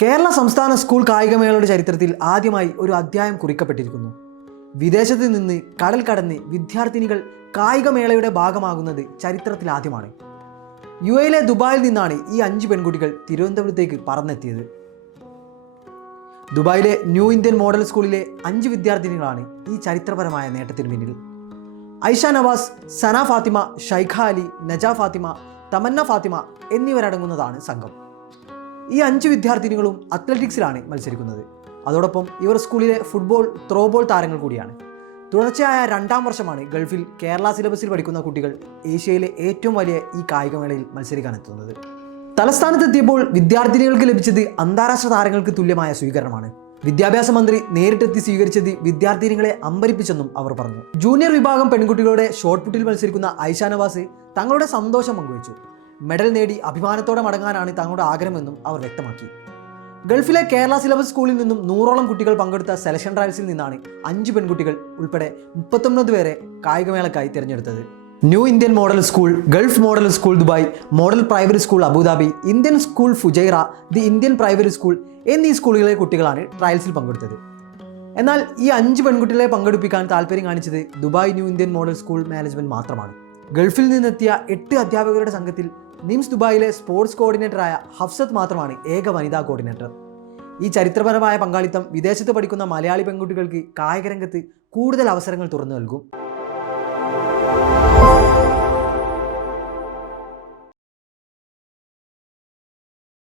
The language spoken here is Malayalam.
കേരള സംസ്ഥാന സ്കൂൾ കായികമേളയുടെ ചരിത്രത്തിൽ ആദ്യമായി ഒരു അധ്യായം കുറിക്കപ്പെട്ടിരിക്കുന്നു. വിദേശത്ത് നിന്ന് കടൽ കടന്ന് വിദ്യാർത്ഥിനികൾ കായികമേളയുടെ ഭാഗമാകുന്നത് ചരിത്രത്തിൽ ആദ്യമാണ്. യുഎയിലെ ദുബായിൽ നിന്നാണ് ഈ 5 പെൺകുട്ടികൾ തിരുവനന്തപുരത്തേക്ക് പറന്നെത്തിയത്. ദുബായിലെ ന്യൂ ഇന്ത്യൻ മോഡൽ സ്കൂളിലെ 5 വിദ്യാർത്ഥിനികളാണ് ഈ ചരിത്രപരമായ നേട്ടത്തിന് പിന്നിൽ. ഐഷ നവാസ്, സന ഫാത്തിമ, ഷൈഖ അലി, നജ ഫാത്തിമ, തമന്ന ഫാത്തിമ എന്നിവരടങ്ങുന്നതാണ് സംഘം. ഈ 5 വിദ്യാർത്ഥിനികളും അത്ലറ്റിക്സിലാണ് മത്സരിക്കുന്നത്. അതോടൊപ്പം ഇവർ സ്കൂളിലെ ഫുട്ബോൾ, ത്രോബോൾ താരങ്ങൾ കൂടിയാണ്. തുടർച്ചയായ 2ാം വർഷമാണ് ഗൾഫിൽ കേരള സിലബസിൽ പഠിക്കുന്ന കുട്ടികൾ ഏഷ്യയിലെ ഏറ്റവും വലിയ ഈ കായികമേളയിൽ മത്സരിക്കാനെത്തുന്നത്. തലസ്ഥാനത്തെത്തിയപ്പോൾ വിദ്യാർത്ഥിനികൾക്ക് ലഭിച്ചത് അന്താരാഷ്ട്ര താരങ്ങൾക്ക് തുല്യമായ സ്വീകരണമാണ്. വിദ്യാഭ്യാസ മന്ത്രി നേരിട്ടെത്തി സ്വീകരിച്ചത് വിദ്യാർത്ഥിനികളെ അമ്പരിപ്പിച്ചെന്നും അവർ പറഞ്ഞു. ജൂനിയർ വിഭാഗം പെൺകുട്ടികളുടെ ഷോട്ട് പുട്ടിൽ മത്സരിക്കുന്ന ഐഷ നവാസ് തങ്ങളുടെ സന്തോഷം പങ്കുവച്ചു. മെഡൽ നേടി അഭിമാനത്തോടെ മടങ്ങാനാണ് തങ്ങളുടെ ആഗ്രഹമെന്നും അവർ വ്യക്തമാക്കി. ഗൾഫിലെ കേരള സിലബസ് സ്കൂളിൽ നിന്നും 100ഓളം കുട്ടികൾ പങ്കെടുത്ത സെലക്ഷൻ ട്രയൽസിൽ നിന്നാണ് 5 പെൺകുട്ടികൾ ഉൾപ്പെടെ 39 പേരെ കായികമേളക്കായി തിരഞ്ഞെടുത്തത്. New Indian model school, Gulf model school Dubai, model private school Abu Dhabi, Indian school Fujairah, the Indian private school എന്നീ സ്കൂളുകളിലെ കുട്ടികളാണ് ട്രയൽസിൽ പങ്കെടുത്തത്. എന്നാൽ ഈ 5 പെൺകുട്ടികളെ പങ്കെടുപ്പിക്കാൻ താല്പര്യം കാണിച്ചത് Dubai new Indian model school management മാത്രമാണ്. ഗൾഫിൽ നിന്നെത്തിയ 8 അധ്യാപകരുടെ സംഘത്തിൽ നിംസ് ദുബായിലെ സ്പോർട്സ് കോർഡിനേറ്ററായ ഹഫ്സത്ത് മാത്രമാണ് ഏക വനിതാ കോർഡിനേറ്റർ. ഈ ചരിത്രപരമായ പങ്കാളിത്തം വിദേശത്ത് പഠിക്കുന്ന മലയാളി പെൺകുട്ടികൾക്ക് കായികരംഗത്ത് കൂടുതൽ അവസരങ്ങൾ തുറന്നു നൽകും.